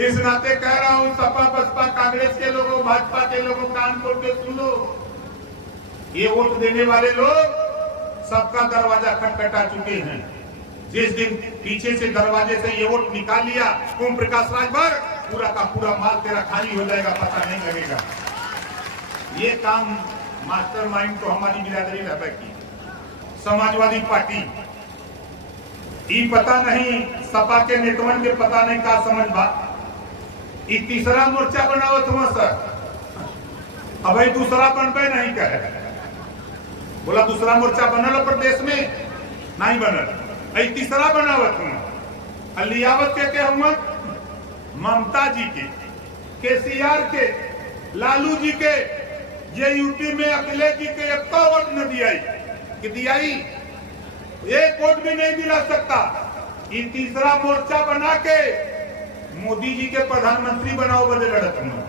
इस नाते कह रहा हूं, सपा बसपा कांग्रेस के लोगों, भाजपा के लोगों, कान खोल के सुन लो। ये वोट देने वाले लोग सबका दरवाजा खटखटा चुके हैं। जिस दिन पीछे से दरवाजे से ये वोट निकाल लिया ओम प्रकाश राजभर, पूरा का पूरा माल तेरा खाली हो जाएगा, पता नहीं लगेगा। ये काम मास्टरमाइंड तो हमारी बिरादरी रहता की समाजवादी पार्टी, ये पता नहीं सपा के नेतवन के पता नहीं का समझ बा। ये तीसरा मोर्चा बनावत हुआ सर, अब दूसरा बनबे नहीं करे। बोला दूसरा मोर्चा बनल प्रदेश में नहीं बनल, तीसरा बनावत हुआ। लियावत के हुआ ममता जी के, केसीआर के, लालू जी के, ये यूपी में अखिलेश जी के एक वोट न दिया कि दियाई, एक वोट भी नहीं दिला सकता। ये तीसरा मोर्चा बना के मोदी जी के प्रधानमंत्री बनाओ बदे लड़त में।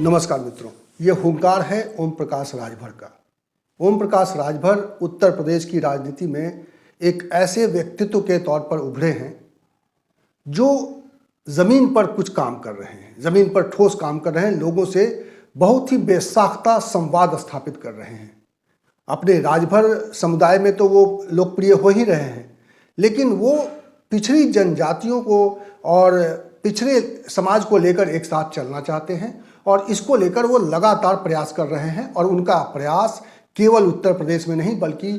नमस्कार मित्रों, ये हुंकार है ओम प्रकाश राजभर का। ओम प्रकाश राजभर उत्तर प्रदेश की राजनीति में एक ऐसे व्यक्तित्व के तौर पर उभरे हैं जो ज़मीन पर कुछ काम कर रहे हैं, ज़मीन पर ठोस काम कर रहे हैं, लोगों से बहुत ही बेसाख्ता संवाद स्थापित कर रहे हैं। अपने राजभर समुदाय में तो वो लोकप्रिय हो ही रहे हैं, लेकिन वो पिछड़ी जनजातियों को और पिछड़े समाज को लेकर एक साथ चलना चाहते हैं और इसको लेकर वो लगातार प्रयास कर रहे हैं। और उनका प्रयास केवल उत्तर प्रदेश में नहीं बल्कि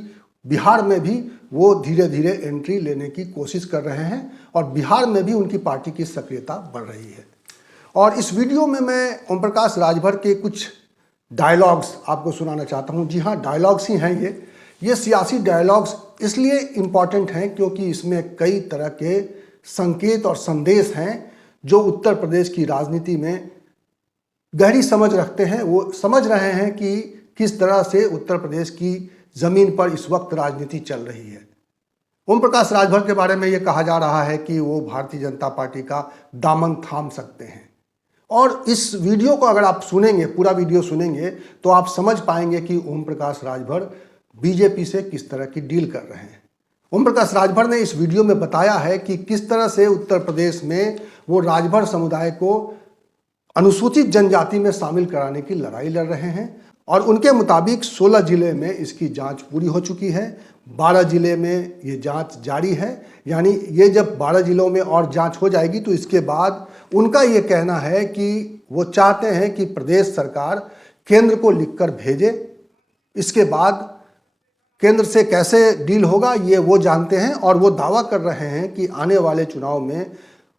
बिहार में भी वो धीरे धीरे एंट्री लेने की कोशिश कर रहे हैं और बिहार में भी उनकी पार्टी की सक्रियता बढ़ रही है। और इस वीडियो में मैं ओम प्रकाश राजभर के कुछ डायलॉग्स आपको सुनाना चाहता हूँ। जी हाँ, डायलॉग्स ही हैं ये सियासी डायलॉग्स इसलिए इम्पॉर्टेंट हैं क्योंकि इसमें कई तरह के संकेत और संदेश हैं जो उत्तर प्रदेश की राजनीति में गहरी समझ रखते हैं। वो समझ रहे हैं कि किस तरह से उत्तर प्रदेश की ज़मीन पर इस वक्त राजनीति चल रही है। ओम प्रकाश राजभर के बारे में ये कहा जा रहा है कि वो भारतीय जनता पार्टी का दामन थाम सकते हैं। और इस वीडियो को अगर आप सुनेंगे, पूरा वीडियो सुनेंगे, तो आप समझ पाएंगे कि ओम प्रकाश राजभर बीजेपी से किस तरह की डील कर रहे हैं। ओम प्रकाश राजभर ने इस वीडियो में बताया है कि किस तरह से उत्तर प्रदेश में वो राजभर समुदाय को अनुसूचित जनजाति में शामिल कराने की लड़ाई लड़ रहे हैं। और उनके मुताबिक 16 जिले में इसकी जांच पूरी हो चुकी है, 12 जिले में ये जांच जारी है। यानी ये जब 12 जिलों में और जांच हो जाएगी तो इसके बाद उनका ये कहना है कि वो चाहते हैं कि प्रदेश सरकार केंद्र को लिखकर भेजे। इसके बाद केंद्र से कैसे डील होगा ये वो जानते हैं और वो दावा कर रहे हैं कि आने वाले चुनाव में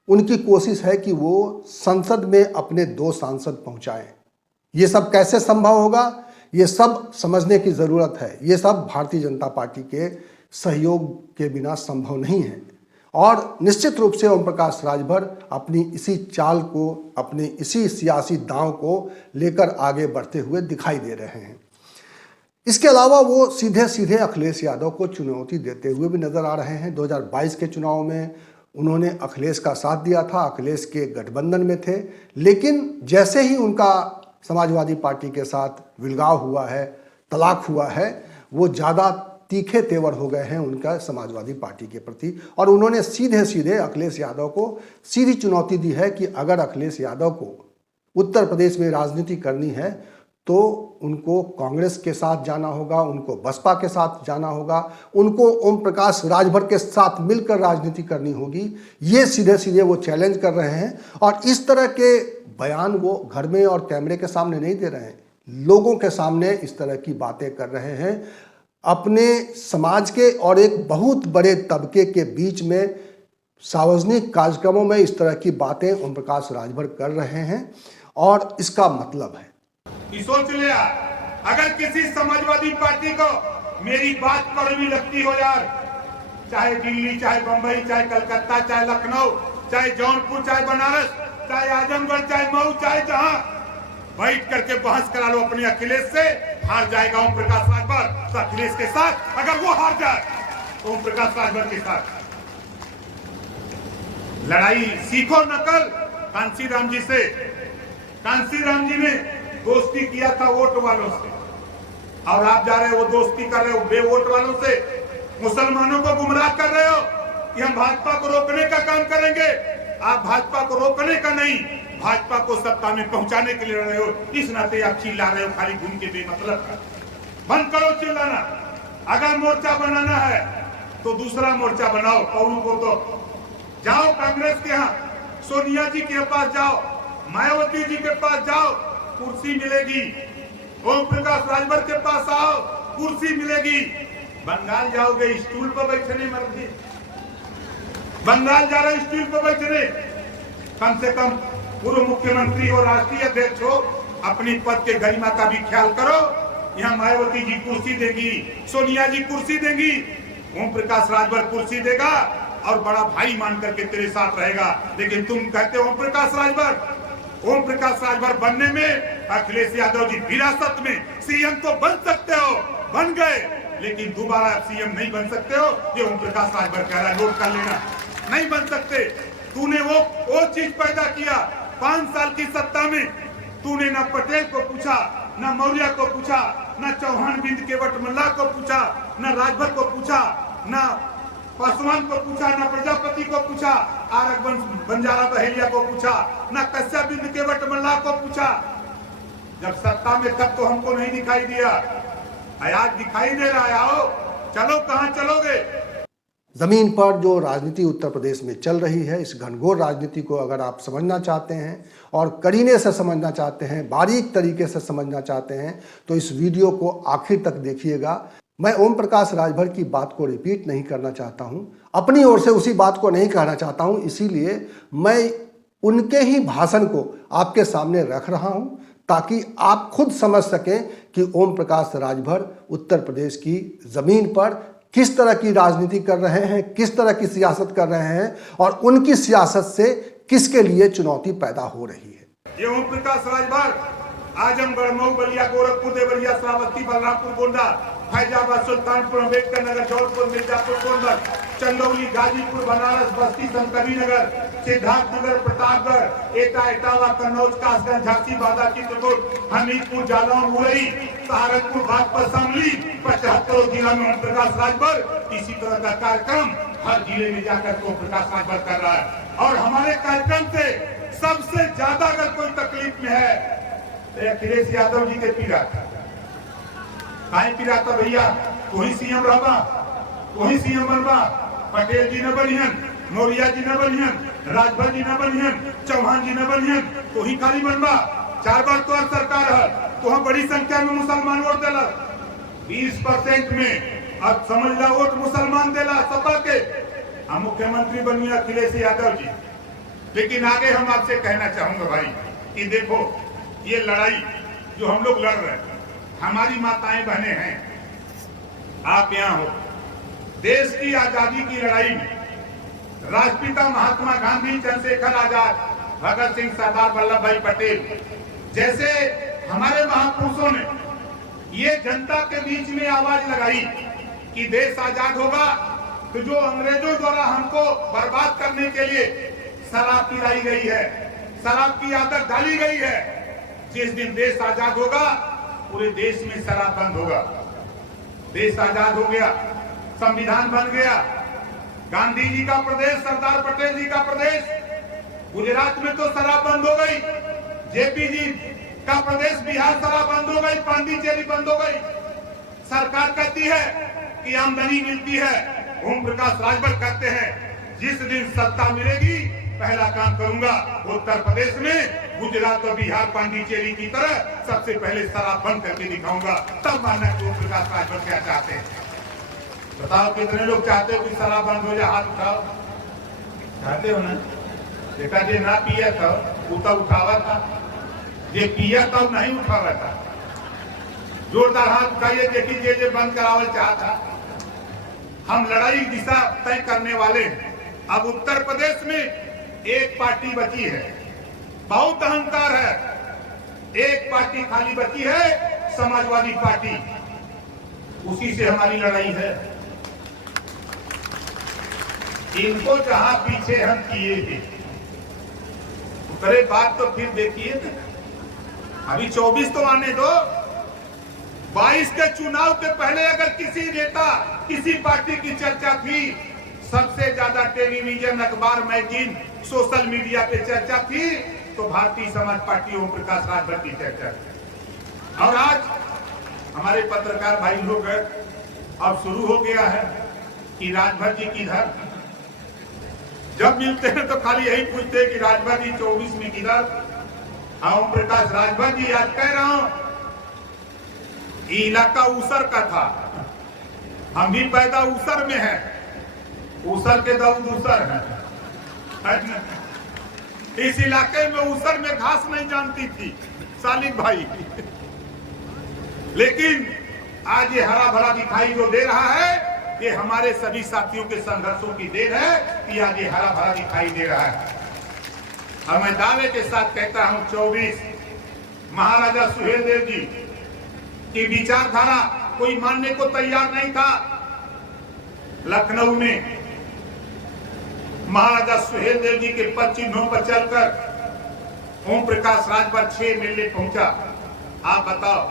उनकी कोशिश है कि वो संसद में अपने 2 सांसद पहुंचाएं। ये सब कैसे संभव होगा, ये सब समझने की ज़रूरत है। ये सब भारतीय जनता पार्टी के सहयोग के बिना संभव नहीं है। और निश्चित रूप से ओम प्रकाश राजभर अपनी इसी चाल को, अपने इसी सियासी दांव को लेकर आगे बढ़ते हुए दिखाई दे रहे हैं। इसके अलावा वो सीधे सीधे अखिलेश यादव को चुनौती देते हुए भी नजर आ रहे हैं। 2022 के चुनाव में उन्होंने अखिलेश का साथ दिया था, अखिलेश के गठबंधन में थे, लेकिन जैसे ही उनका समाजवादी पार्टी के साथ विलगाव हुआ है, तलाक हुआ है, वो ज़्यादा तीखे तेवर हो गए हैं उनका समाजवादी पार्टी के प्रति। और उन्होंने सीधे सीधे अखिलेश यादव को सीधी चुनौती दी है कि अगर अखिलेश यादव को उत्तर प्रदेश में राजनीति करनी है तो उनको कांग्रेस के साथ जाना होगा, उनको बसपा के साथ जाना होगा, उनको ओम प्रकाश राजभर के साथ मिलकर राजनीति करनी होगी। ये सीधे सीधे वो चैलेंज कर रहे हैं और इस तरह के बयान वो घर में और कैमरे के सामने नहीं दे रहे हैं, लोगों के सामने इस तरह की बातें कर रहे हैं। अपने समाज के और एक बहुत बड़े तबके के बीच में सार्वजनिक कार्यक्रमों में इस तरह की बातें ओम प्रकाश राजभर कर रहे हैं। और इसका मतलब है सोच लिया, अगर किसी समाजवादी पार्टी को मेरी बात कड़वी लगती हो यार, चाहे दिल्ली, चाहे बंबई, चाहे कलकत्ता, चाहे लखनऊ, चाहे जौनपुर, चाहे बनारस, चाहे आजमगढ़, चाहे मऊ, चाहे जहां, बैठ करके बहस करा लो अपने अखिलेश से। हार जाएगा ओम प्रकाश राजभर तो अखिलेश के साथ, अगर वो हार जाए तो ओम प्रकाश राजभर के साथ। लड़ाई सीखो नकल कांसी राम जी से। कांसी राम जी ने दोस्ती किया था वोट वालों से, और आप जा रहे हो वो दोस्ती कर रहे हो बे वोट वालों से। मुसलमानों को गुमराह कर रहे हो कि हम भाजपा को रोकने का काम करेंगे। आप भाजपा को रोकने का नहीं, भाजपा को सत्ता में पहुंचाने के लिए लड़ रहे हो। इस नाते आप चिल्ला रहे हो खाली घूम के बेमतलब का। बंद करो चिल्लाना। अगर मोर्चा बनाना है तो दूसरा मोर्चा बनाओ। पौरू को तो जाओ कांग्रेस के यहाँ, सोनिया जी के पास जाओ, मायावती जी के पास जाओ, कुर्सी मिलेगी। ओम प्रकाश राजभर के पास आओ, कुर्सी मिलेगी। बंगाल जाओगे स्टूल पर बैठने मर्जी। बंगाल जा रहे स्टूल पर बैठने। कम से कम पूर्व मुख्यमंत्री और राष्ट्रीय अध्यक्ष हो, अपनी पद के गरिमा का भी ख्याल करो। यहाँ मायावती जी कुर्सी देगी, सोनिया जी कुर्सी देंगी, ओम प्रकाश राजभर कुर्सी देगा और बड़ा भाई मान करके तेरे साथ रहेगा। लेकिन तुम कहते हो ओम प्रकाश राजभर बनने में अखिलेश यादव जी विरासत में सीएम तो बन सकते हो, बन गए, लेकिन दोबारा सीएम नहीं बन सकते हो। ये ओम प्रकाश राजभर कह रहा है, नोट कर लेना, नहीं बन सकते। तूने वो चीज पैदा किया 5 साल की सत्ता में। तूने न पटेल को पूछा, न मौर्य को पूछा, न चौहान बिंद केवट मल्ला को पूछा, न राजभर को पूछा, न पासवान को पूछा, न प्रजापति को पूछा, आरक बंजारा बहेलिया को पूछा, न कश्यप बिंद केवट मल्ला को पूछा। जब सत्ता में तब तो हमको नहीं दिखाई दिया, आज दिखाई दे रहा है। आओ चलो, कहां चलोगे? ज़मीन पर जो राजनीति उत्तर प्रदेश में चल रही है, इस घनघोर राजनीति को अगर आप समझना चाहते हैं और करीने से समझना चाहते हैं, बारीक तरीके से समझना चाहते हैं, तो इस वीडियो को आखिर तक देखिएगा। मैं ओम प्रकाश राजभर की बात को रिपीट नहीं करना चाहता हूं, अपनी ओर से उसी बात को नहीं कहना चाहता हूं, इसीलिए मैं उनके ही भाषण को आपके सामने रख रहा हूं ताकि आप खुद समझ सकें कि ओम प्रकाश राजभर उत्तर प्रदेश की ज़मीन पर किस तरह की राजनीति कर रहे हैं, किस तरह की सियासत कर रहे हैं और उनकी सियासत से किसके लिए चुनौती पैदा हो रही है। ये ओम प्रकाश राजभर आजमगढ़, मऊ, बलिया, गोरखपुर, देवरिया, श्रावस्ती, बलरामपुर, गोंडा, फैजाबाद, सुल्तानपुर, अम्बेडकर नगर, जौनपुर, मिर्जापुर, सोनभद्र, चंदौली, गाजीपुर, बनारस, बस्ती, संतकबीर नगर, सिद्धार्थ नगर, प्रतापगढ़, एटा, इटावा, कन्नौज, कासगंज, झांसी, बांदा, चित्रकूट, हमीरपुर, जालौन, मुरई, सहारनपुर, बागपत, शामली, 75 जिला में ओम प्रकाश राजभर इसी तरह का कार्यक्रम हर जिले में जाकर ओम प्रकाश राजभर कर रहा है। और हमारे कार्यक्रम से सबसे ज्यादा अगर कोई तकलीफ में है तो अखिलेश यादव जी के पीड़ा पीड़ा था। भैया तू ही सीएम रहबा, तू ही सीएम बनबा। पटेल जी न बनिहन, मौर्य जी न बनिहन, राजभर जी न बनिहन, चौहान जी न बनिहन, तू ही खाली बनबा। 4 बार तो सरकार है, तो हम बड़ी संख्या में मुसलमान वोट देला 20% में। अब समझ ला वोट मुसलमान देला सपा के। हम मुख्यमंत्री बनिए अखिलेश यादव जी। लेकिन आगे हम आपसे कहना चाहूंगा भाई कि देखो ये लड़ाई जो हम लोग लड़ रहे हैं, हमारी माताएं बहनें हैं, आप यहाँ हो। देश की आजादी की लड़ाई में राष्ट्रपिता महात्मा गांधी, चंद्रशेखर आजाद, भगत सिंह, सरदार वल्लभ भाई पटेल जैसे हमारे महापुरुषों ने ये जनता के बीच में आवाज लगाई कि देश आजाद होगा तो जो अंग्रेजों द्वारा हमको बर्बाद करने के लिए शराब पिलाई गई है, शराब की आदत डाली गई है, जिस दिन देश आजाद होगा पूरे देश में शराब बंद होगा। देश आजाद हो गया, संविधान बन गया, गांधी जी का प्रदेश, सरदार पटेल जी का प्रदेश, गुजरात में तो शराब बंद हो गई, जेपी जी का प्रदेश बिहार शराब बंद हो गई, पांडिचेरी बंद हो गई। सरकार कहती है कि आमदनी मिलती है। ओम प्रकाश राजभर कहते हैं जिस दिन सत्ता मिलेगी पहला काम करूंगा उत्तर प्रदेश में गुजरात और बिहार, पांडिचेरी की तरह सबसे पहले शराब बंद करके दिखाऊंगा, तब मानना कि ओम प्रकाश राजभर क्या चाहते हैं। बताओ कितने लोग चाहते हो कि शराब बंद हो जाए? हाथ उठाओ। चाहते हो ना? देखा जे ना पिया था वो तो उठावा था, जे पिया था नहीं उठावा था। जोरदार हाथ उठाइए, देखिए जे बंद करावल चाहता। हम लड़ाई दिशा तय करने वाले हैं। अब उत्तर प्रदेश में एक पार्टी बची है, बहुत अहंकार है, एक पार्टी खाली बची है, समाजवादी पार्टी, उसी से हमारी लड़ाई है। इनको जहां पीछे हम किए थे, अरे बात तो फिर देखिए, अभी 24 तो आने दो। 22 के चुनाव के पहले अगर किसी नेता, किसी पार्टी की चर्चा थी, सबसे ज्यादा टेलीविजन, अखबार, मैगजीन, सोशल मीडिया पे चर्चा थी, तो भारतीय समाज पार्टी ओम प्रकाश राजभर की चर्चा थी। और आज हमारे पत्रकार भाई लोग अब शुरू हो गया है कि राजभर जी किधर। जब मिलते हैं तो खाली यही पूछते हैं कि राजभर जी 24 में किधर। ओम प्रकाश राजभर जी, आज कह रहा हूं, ये इलाका ऊसर का था, हम भी पैदा ऊसर में हैं, ऊसर के दाऊद ऊसर है। इस इलाके में ऊसर में घास नहीं जानती थी सालिक भाई, लेकिन आज ये हरा भरा दिखाई जो दे रहा है, ये हमारे सभी साथियों के संघर्षों की देन है कि आज ये हरा भरा दिखाई दे रहा है। और मैं दावे के साथ कहता हूं, 24 महाराजा सुहेलदेव जी की विचारधारा कोई मानने को तैयार नहीं था। लखनऊ में महाराजा सुहेलदेव जी के पद चिन्हों पर चलकर ओम प्रकाश राजभर 6 मिलने पहुंचा। आप बताओ,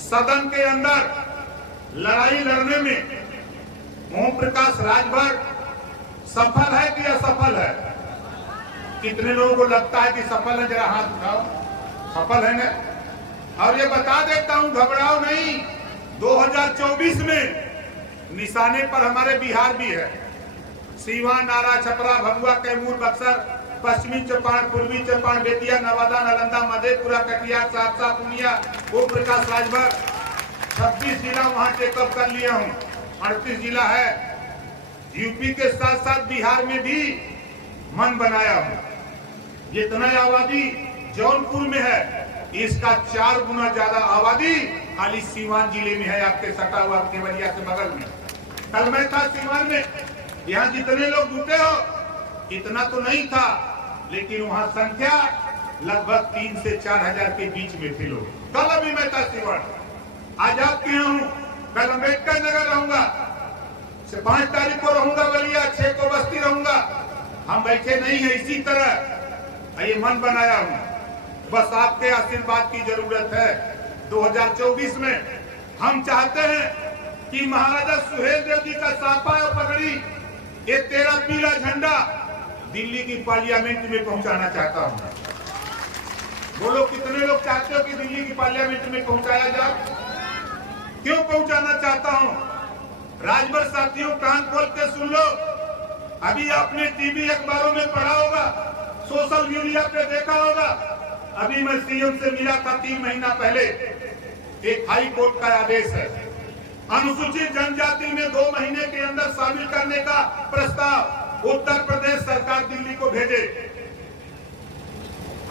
सदन के अंदर लड़ाई लड़ने में ओम प्रकाश राजभर सफल है कि असफल है? कितने लोगों को लगता है कि सफल है? जरा हाथ उठाओ। सफल है ना? और ये बता देता हूं, घबराओ नहीं, 2024 में निशाने पर हमारे बिहार भी है। सीवान, नारा, छपरा, भभुआ, कैमूर, बक्सर, पश्चिमी चंपारण, पूर्वी चंपारण, बेतिया, नवादा, नालंदा, मधेपुरा, कटिहार, सहरसा, पूर्णिया, ओम प्रकाश राजभर 26 जिला वहां टेकअप कर लिया हूं। 38 जिला है। यूपी के साथ साथ बिहार में भी मन बनाया हूं। जितना आबादी जौनपुर में है, इसका 4 गुना ज्यादा आबादी खाली सीवान जिले में है, आपके सटा हुआ केवलिया के बगल में। कल मैं था सीवान में, यहाँ जितने लोग जुटे हो इतना तो नहीं था, लेकिन वहां संख्या लगभग 3 से 4 हजार के बीच में थे लोग। कल अभी मैं था सीवान, आज आपके यहाँ हूँ, कल अम्बेडकर नगर रहूंगा, 5 तारीख को रहूंगा बलिया, 6 को बस्ती रहूंगा। हम बैठे नहीं है, इसी तरह ये मन बनाया हूं। बस आपके आशीर्वाद की जरूरत है। 2024 में हम चाहते हैं कि महाराजा सुहेलदेव जी का साफा और पगड़ी, ये 13 पीला झंडा दिल्ली की पार्लियामेंट में पहुंचाना चाहता हूं। बोलो, कितने लोग चाहते हो कि दिल्ली की पार्लियामेंट में पहुंचाया जाए? क्यों पहुंचाना चाहता हूं? राजभर साथियों, कान खोल के सुन लो। अभी आपने टीवी अखबारों में पढ़ा होगा, सोशल मीडिया पे देखा होगा। अभी मैं सीएम से मिला था 3 महीना पहले। एक हाई कोर्ट का आदेश है, अनुसूचित जनजाति में 2 महीने के अंदर शामिल करने का प्रस्ताव उत्तर प्रदेश सरकार दिल्ली को भेजे।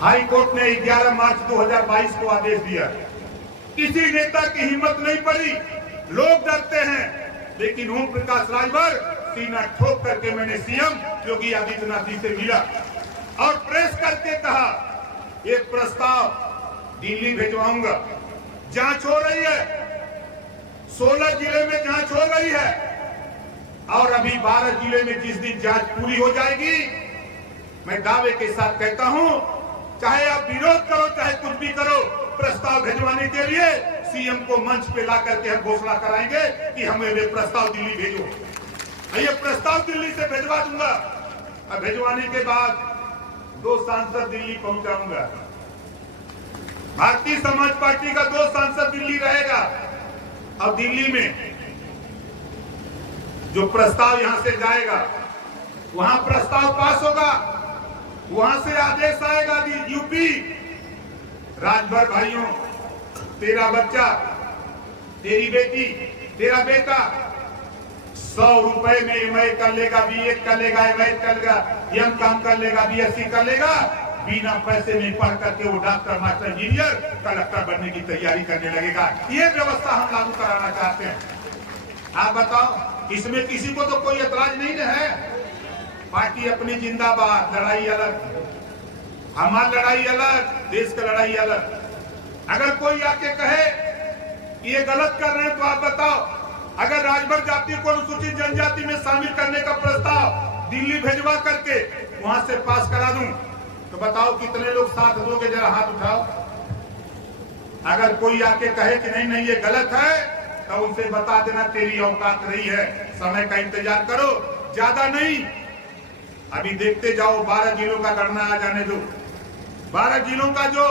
हाई कोर्ट ने 11 मार्च 2022 को आदेश दिया। किसी नेता की हिम्मत नहीं पड़ी, लोग डरते हैं, लेकिन ओम प्रकाश राजभर सीना ठोक करके मैंने सीएम योगी आदित्यनाथ जी से मिला और प्रेस करके कहा, एक प्रस्ताव दिल्ली भिजवाऊंगा। जांच हो रही है, 16 जिले में जांच हो रही है, और अभी 12 जिले में जिस दिन जांच पूरी हो जाएगी, मैं दावे के साथ कहता हूं, चाहे आप विरोध करो, चाहे कुछ भी करो, प्रस्ताव भिजवाने के लिए सीएम को मंच पे ला करके हम घोषणा कराएंगे कि हमें वे प्रस्ताव दिल्ली भेजो। ये प्रस्ताव दिल्ली से भिजवा दूंगा। अब भिजवाने के बाद 2 सांसद दिल्ली पहुंचाऊंगा। भारतीय समाज पार्टी का 2 सांसद दिल्ली रहेगा। अब दिल्ली में जो प्रस्ताव यहां से जाएगा, वहां प्रस्ताव पास होगा, वहां से आदेश आएगा यूपी, राजभर भाइयों, तेरा बच्चा, तेरी बेटी, तेरा बेटा 100 रुपए में एमए कर लेगा, बीएड कर लेगा, एमए कर लेगा, एम काम कर लेगा, बीएससी कर लेगा, बिना पैसे में पढ़ करके वो डॉक्टर, मास्टर, इंजीनियर, कलेक्टर बनने की तैयारी करने लगेगा। ये व्यवस्था हम लागू कराना चाहते हैं। आप बताओ, इसमें किसी को तो कोई एतराज नहीं है? पार्टी अपनी जिंदाबाद, लड़ाई अलग, हमारी लड़ाई अलग, देश की लड़ाई अलग। अगर कोई आके कहे कि ये गलत कर रहे हैं तो आप बताओ, अगर राजभर जाति को अनुसूचित जनजाति में शामिल करने का प्रस्ताव दिल्ली भेजवा करके वहां से पास करा दूं तो बताओ कितने लोग साथ दोगे, जरा हाथ उठाओ। अगर कोई आके कहे कि नहीं नहीं ये गलत है तो उनसे बता देना तेरी औकात रही है, समय का इंतजार करो, ज्यादा नहीं। अभी देखते जाओ 12 जिलों का गणना आ जाने दो, 12 जिलों का जो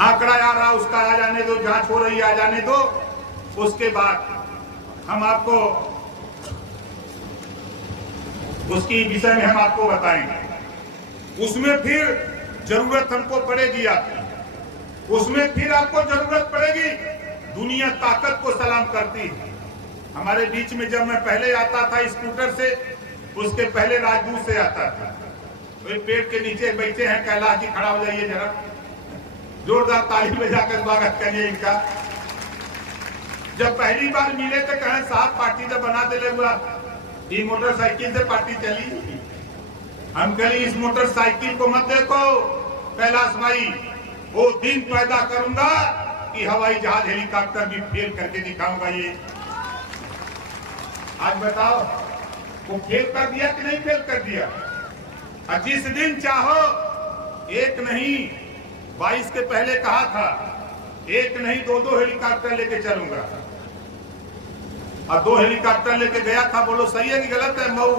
आंकड़ा आ रहा उसका आ जाने दो, जांच हो रही आ जाने दो, उसके बाद हम आपको उसकी विषय में हम आपको बताएंगे। उसमें फिर जरूरत हमको पड़ेगी आपकी, उसमें फिर आपको जरूरत पड़ेगी। दुनिया ताकत को सलाम करती है। हमारे बीच में जब मैं पहले आता था स्कूटर से, उसके पहले राजदूत से आता था। तो पेड़ के नीचे बैठे हैं कैलाश जी, खड़ा हो जाइए जरा, जोरदार ताली बजाकर स्वागत करिए इनका। जब पहली बार मिले तो कहें साहब पार्टी तो बना दे हुआ, ये मोटरसाइकिल से पार्टी चली। हम कहें इस मोटरसाइकिल को मत देखो कैलाश भाई, वो दिन पैदा करूंगा कि हवाई जहाज हेलीकॉप्टर भी फेल करके दिखाऊंगा। ये आज बताओ वो फेल कर दिया कि नहीं फेल कर दिया? और जिस दिन चाहो, एक नहीं 22 के पहले कहा था, एक नहीं 2-2 हेलीकॉप्टर लेके चलूंगा, और 2 हेलीकॉप्टर लेके गया था। बोलो सही है कि गलत है? मऊ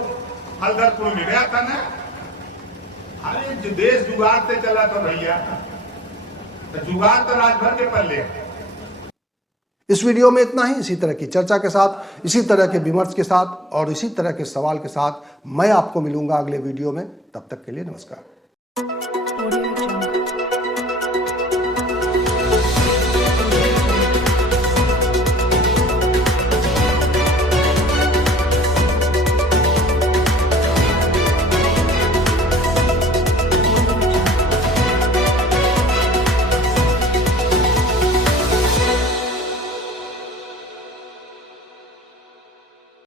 हल्दरपुर में गया था ना। अरे जो देश जुगाड़ से चला था भैया, तो जुगाड़ तो राजभर के पल्ले। इस वीडियो में इतना ही। इसी तरह की चर्चा के साथ, इसी तरह के विमर्श के साथ और इसी तरह के सवाल के साथ मैं आपको मिलूंगा अगले वीडियो में। तब तक के लिए नमस्कार।